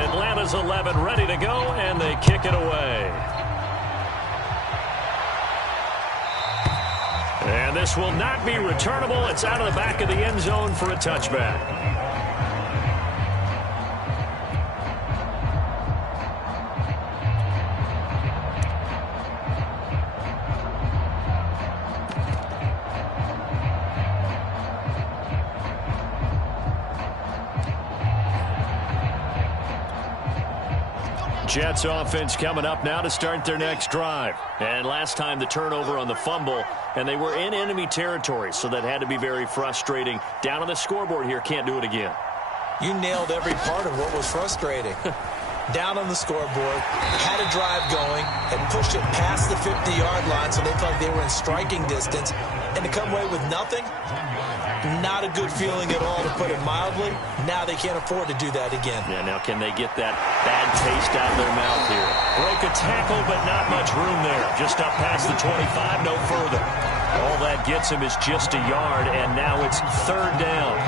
Atlanta's 11 ready to go, and they kick it away. And this will not be returnable. It's out of the back of the end zone for a touchback. Jets offense coming up now to start their next drive. And last time the turnover on the fumble, and they were in enemy territory, so that had to be very frustrating. Down on the scoreboard here, can't do it again. You nailed every part of what was frustrating. Down on the scoreboard, had a drive going, and pushed it past the 50-yard line so they felt like they were in striking distance. And to come away with nothing, not a good feeling at all, to put it mildly. Now they can't afford to do that again. Yeah, now can they get that bad taste out of their mouth here? Broke a tackle, but not much room there. Just up past the 25, no further. All that gets him is just a yard, and now it's third down.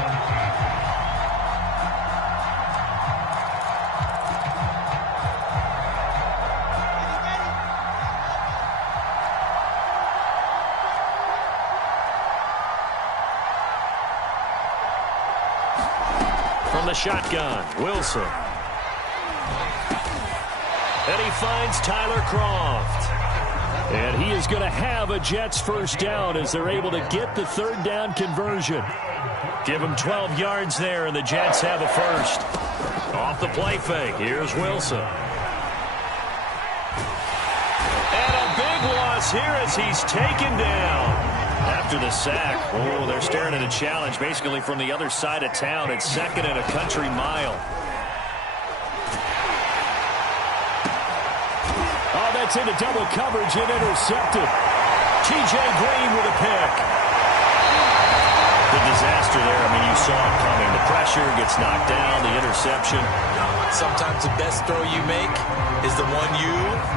From the shotgun, Wilson. And he finds Tyler Croft. And he is going to have a Jets first down as they're able to get the third down conversion. Give him 12 yards there, and the Jets have a first. Off the play fake, here's Wilson. And a big loss here as he's taken down. After the sack, oh, they're staring at a challenge basically from the other side of town. It's second and a country mile. Oh, that's into double coverage and intercepted. T.J. Green with a pick. The disaster there. I mean, you saw it coming. The pressure gets knocked down, the interception. Sometimes the best throw you make is the one you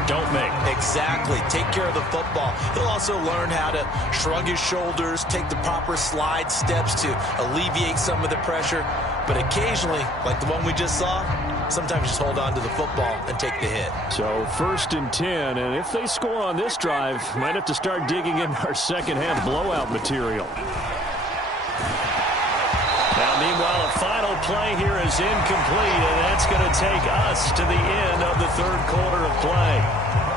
don't make. Exactly. Take care of the football. He'll also learn how to shrug his shoulders, take the proper slide steps to alleviate some of the pressure. But occasionally, like the one we just saw, sometimes just hold on to the football and take the hit. So first and 10, and if they score on this drive, might have to start digging in our second half blowout material. Now, meanwhile, a final play here is incomplete, and that's going to take us to the end of the third quarter of play.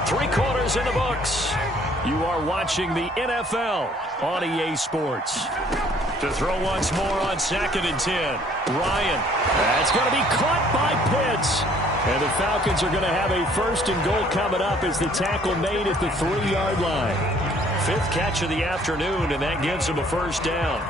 3 quarters in the books. You are watching the NFL on EA Sports. To throw once more on second and 10. Ryan. That's going to be caught by Pitts. And the Falcons are going to have a first and goal coming up as the tackle made at the 3-yard line. 5th catch of the afternoon, and that gives him a first down.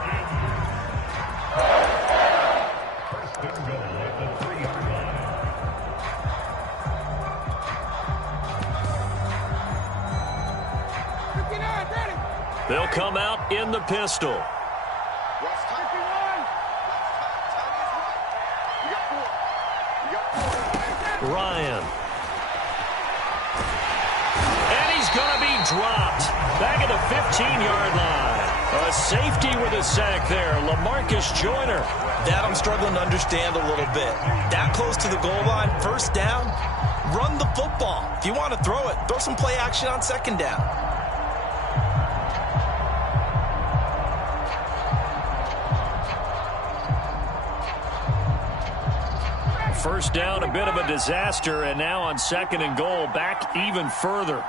They'll come out in the pistol. Ryan. And he's going to be dropped. Back at the 15-yard line. A safety with a sack there. LaMarcus Joyner. That I'm struggling to understand a little bit. That close to the goal line, first down, run the football. If you want to throw it, throw some play action on second down. First down, a bit of a disaster, and now on second and goal, back even further.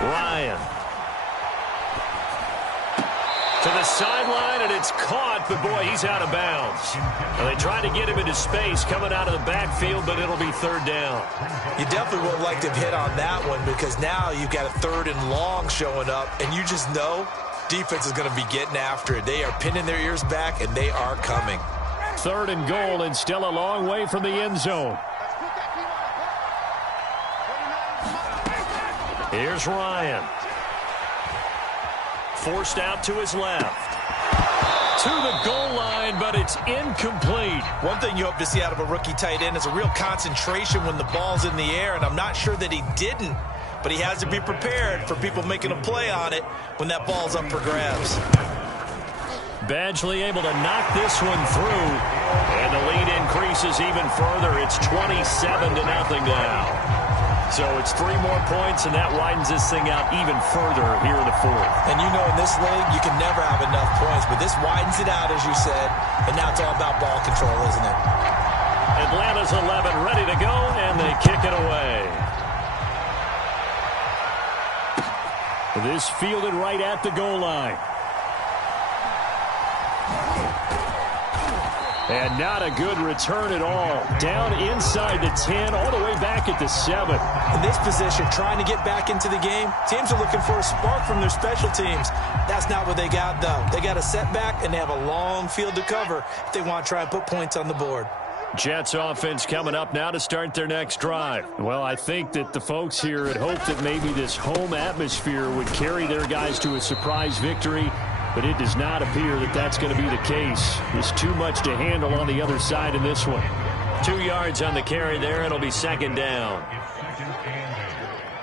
Ryan. To the sideline, and it's caught, but boy, he's out of bounds. And they tried to get him into space coming out of the backfield, but it'll be third down. You definitely would like to have hit on that one, because now you've got a third and long showing up, and you just know defense is going to be getting after it. They are pinning their ears back, and they are coming. Third and goal, and still a long way from the end zone. Here's Ryan. Forced out to his left. To the goal line, but it's incomplete. One thing you hope to see out of a rookie tight end is a real concentration when the ball's in the air, and I'm not sure that he didn't but he has to be prepared for people making a play on it when that ball's up for grabs. Badgley able to knock this one through, and the lead increases even further. It's 27-0 now. So it's 3 more points, and that widens this thing out even further here in the fourth. And you know in this league, you can never have enough points, but this widens it out, as you said, and now it's all about ball control, isn't it? Atlanta's 11 ready to go, and they kick it away. This fielded right at the goal line. And not a good return at all. Down inside the 10, all the way back at the 7. In this position, trying to get back into the game, teams are looking for a spark from their special teams. That's not what they got, though. They got a setback, and they have a long field to cover if they want to try and put points on the board. Jets offense coming up now to start their next drive. Well, I think that the folks here had hoped that maybe this home atmosphere would carry their guys to a surprise victory. But it does not appear that that's going to be the case. There's too much to handle on the other side in this one. 2 yards on the carry there. It'll be second down.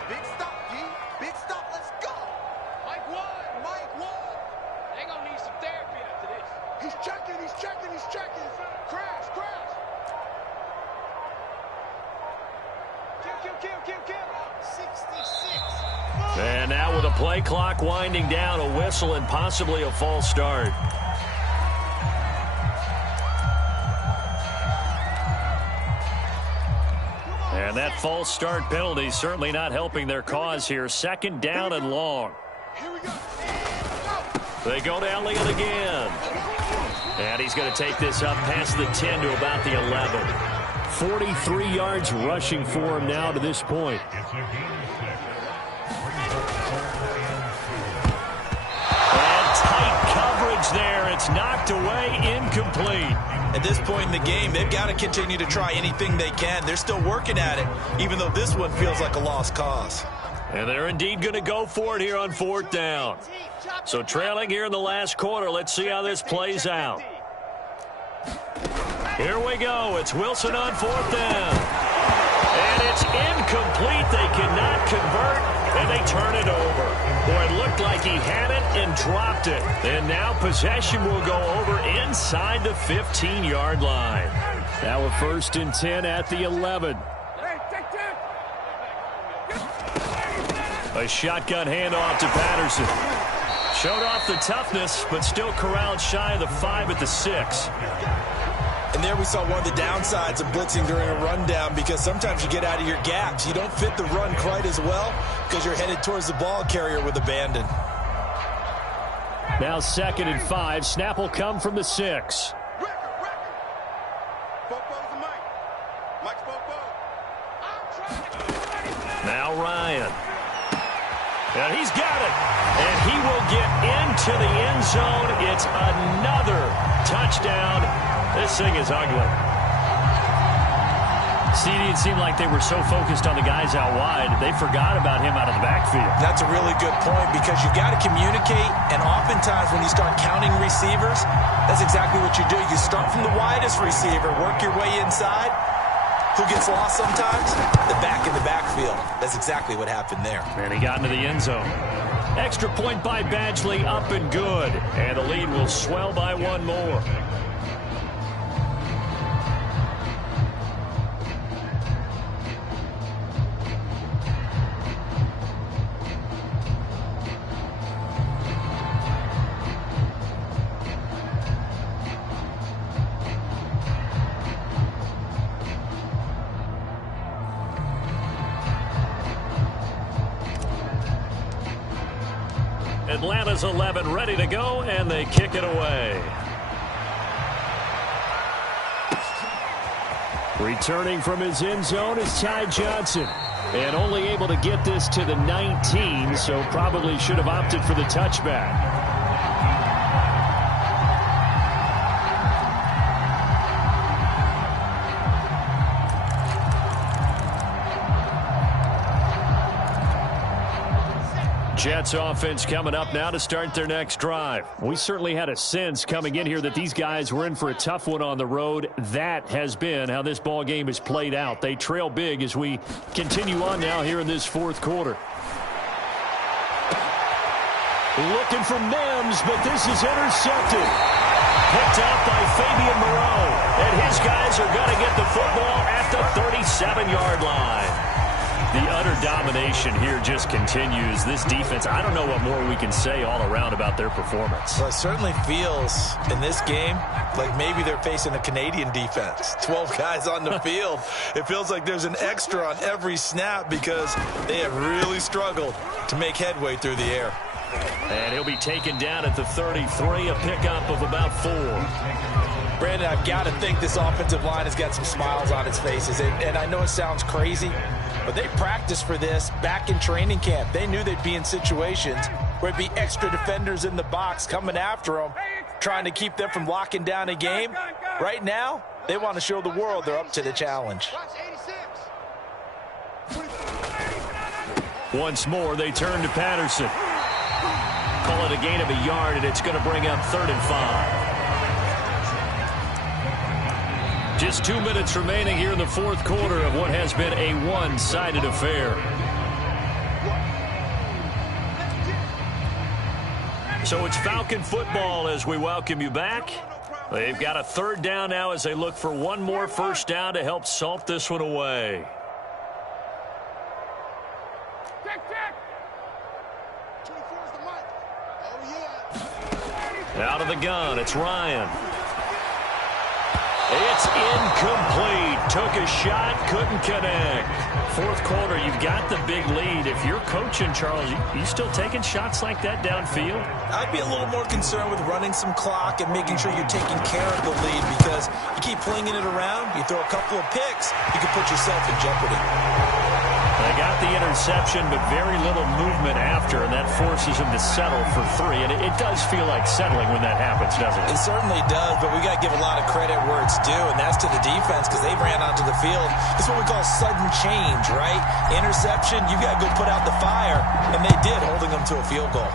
Big stop, G. Big stop. Let's go. Mike one. Mike one. They're going to need some therapy after this. He's checking. He's checking. He's checking. Crash. Crash. Kill. 66. And now with a play clock winding down, a whistle and possibly a false start. And that false start penalty certainly not helping their cause here. Second down and long. Here we go. They go to Elliott again. And he's going to take this up past the 10 to about the 11. 43 yards rushing for him now to this point. There, it's knocked away, incomplete. At this point in the game, they've got to continue to try anything they can. They're still working at it, even though this one feels like a lost cause. And they're indeed going to go for it here on 4th down. So trailing here in the last quarter, let's see how this plays out. Here we go. It's Wilson on 4th down. And it's incomplete. They cannot convert, and they turn it over. Boy, it looked like he had it and dropped it. And now possession will go over inside the 15-yard line. Now a 1st and 10 at the 11. A shotgun handoff to Patterson. Showed off the toughness, but still corralled shy of the 5 at the 6. And there we saw one of the downsides of blitzing during a rundown, because sometimes you get out of your gaps. You don't fit the run quite as well because you're headed towards the ball carrier with abandon. Now 2nd and 5. Snap will come from the 6. Now Ryan. And he's got it. And he will get into the end zone. It's another touchdown. This thing is ugly. CD, it seemed like they were so focused on the guys out wide, they forgot about him out of the backfield. That's a really good point, because you've got to communicate, and oftentimes when you start counting receivers, that's exactly what you do. You start from the widest receiver, work your way inside. Who gets lost sometimes? The back in the backfield. That's exactly what happened there. And he got into the end zone. Extra point by Badgley, up and good. And the lead will swell by 1 more. Atlanta's 11 ready to go, and they kick it away. Returning from his end zone is Ty Johnson. And only able to get this to the 19, so probably should have opted for the touchback. Jets offense coming up now to start their next drive. We certainly had a sense coming in here that these guys were in for a tough one on the road. That has been how this ball game has played out. They trail big as we continue on now here in this fourth quarter. Looking for Mims, but this is intercepted. Picked out by Fabian Moreau. And his guys are going to get the football at the 37-yard line. The utter domination here just continues. This defense, I don't know what more we can say all around about their performance. Well, it certainly feels in this game like maybe they're facing a Canadian defense. 12 guys on the field. It feels like there's an extra on every snap because they have really struggled to make headway through the air. And he'll be taken down at the 33, a pickup of about 4. Brandon, I've got to think this offensive line has got some smiles on its faces. And I know it sounds crazy, but they practiced for this back in training camp. They knew they'd be in situations where it'd be extra defenders in the box coming after them, trying to keep them from locking down a game. Right now, they want to show the world they're up to the challenge. Once more, they turn to Patterson. Call it a gain of a yard, and it's going to bring up 3rd and 5. Just 2 minutes remaining here in the fourth quarter of what has been a one-sided affair. So it's Falcon football as we welcome you back. They've got a 3rd down now as they look for one more first down to help salt this one away. Out of the gun, it's Ryan. It's incomplete. Took a shot, couldn't connect. Fourth quarter, you've got the big lead. If you're coaching, Charles, you still taking shots like that downfield? I'd be a little more concerned with running some clock and making sure you're taking care of the lead, because you keep flinging it around, you throw a couple of picks, you can put yourself in jeopardy. They got the interception, but very little movement after, and that forces them to settle for 3. And it does feel like settling when that happens, doesn't it? It certainly does, but we got to give a lot of credit where it's due, and that's to the defense, because they ran onto the field. It's what we call sudden change, right? Interception, you got to go put out the fire, and they did, holding them to a field goal.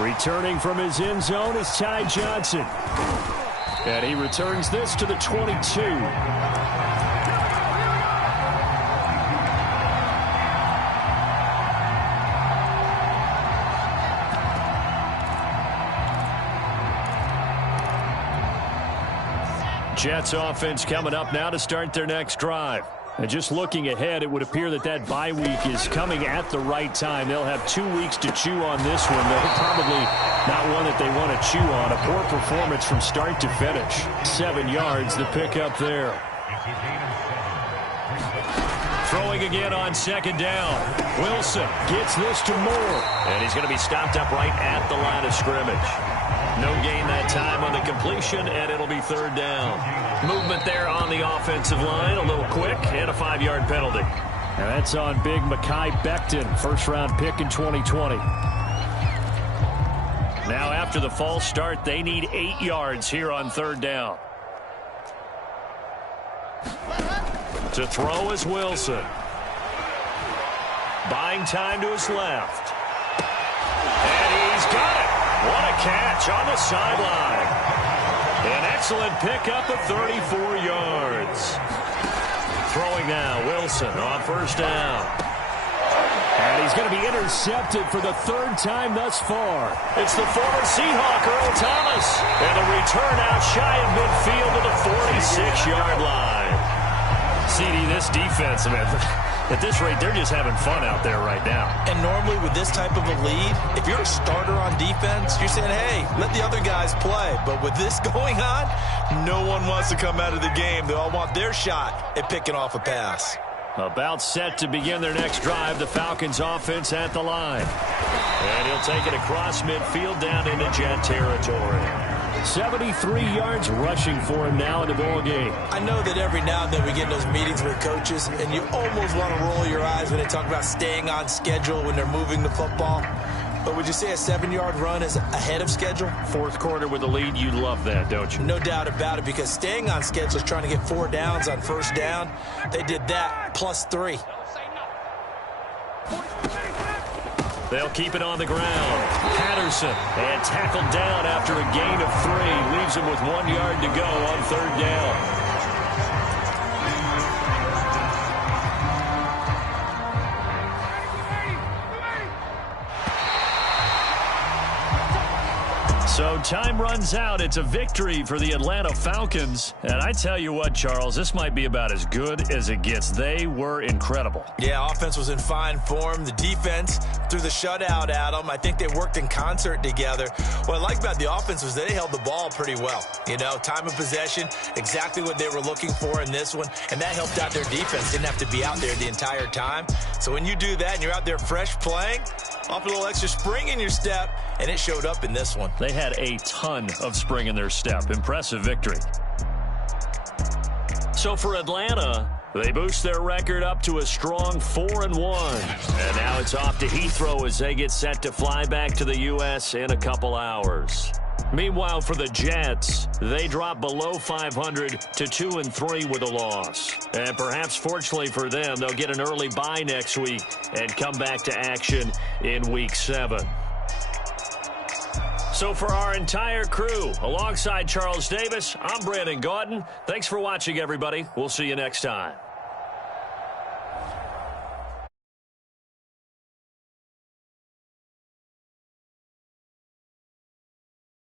Returning from his end zone is Ty Johnson. And he returns this to the 22. Jets offense coming up now to start their next drive. And just looking ahead, it would appear that bye week is coming at the right time. They'll have 2 weeks to chew on this one. They're probably not one that they want to chew on. A poor performance from start to finish. 7 yards, the pickup there. Throwing again on 2nd down. Wilson gets this to Moore. And he's going to be stopped up right at the line of scrimmage. No gain that time on the completion, and it'll be 3rd down. Movement there on the offensive line, a little quick, and a 5-yard penalty. And that's on big Mekhi Becton, first-round pick in 2020. Now after the false start, they need 8 yards here on 3rd down. To throw is Wilson. Buying time to his left. And he's got it. What a catch on the sideline. An excellent pickup of 34 yards. Throwing now, Wilson on 1st down. And he's going to be intercepted for the 3rd time thus far. It's the former Seahawk, Earl Thomas. And the return out shy of midfield to the 46-yard line. CD, this defense, man, at this rate, they're just having fun out there right now. And normally with this type of a lead, if you're a starter on defense, you're saying, hey, let the other guys play. But with this going on, no one wants to come out of the game. They all want their shot at picking off a pass. About set to begin their next drive, the Falcons offense at the line. And he'll take it across midfield down into Jet territory. 73 yards rushing for him now in the ball game. I know that every now and then we get in those meetings with coaches, and you almost want to roll your eyes when they talk about staying on schedule when they're moving the football. But would you say a 7-yard run is ahead of schedule? Fourth quarter with the lead, you love that, don't you? No doubt about it, because staying on schedule is trying to get 4 downs on 1st down. They did that plus 3. They'll keep it on the ground. Patterson, and tackled down after a gain of 3. Leaves him with 1 yard to go on 3rd down. So time runs out. It's a victory for the Atlanta Falcons. And I tell you what, Charles, this might be about as good as it gets. They were incredible. Yeah, offense was in fine form. The defense threw the shutout at them. I think they worked in concert together. What I like about the offense was they held the ball pretty well. You know, time of possession, exactly what they were looking for in this one. And that helped out their defense. Didn't have to be out there the entire time. So when you do that and you're out there fresh playing, off a little extra spring in your step, and it showed up in this one. They had a ton of spring in their step. Impressive victory. So for Atlanta, they boost their record up to a strong 4-1. And now it's off to Heathrow as they get set to fly back to the U.S. in a couple hours. Meanwhile, for the Jets, they drop below 500 to 2-3 with a loss. And perhaps fortunately for them, they'll get an early bye next week and come back to action in Week 7. So for our entire crew, alongside Charles Davis, I'm Brandon Gaudin. Thanks for watching, everybody. We'll see you next time.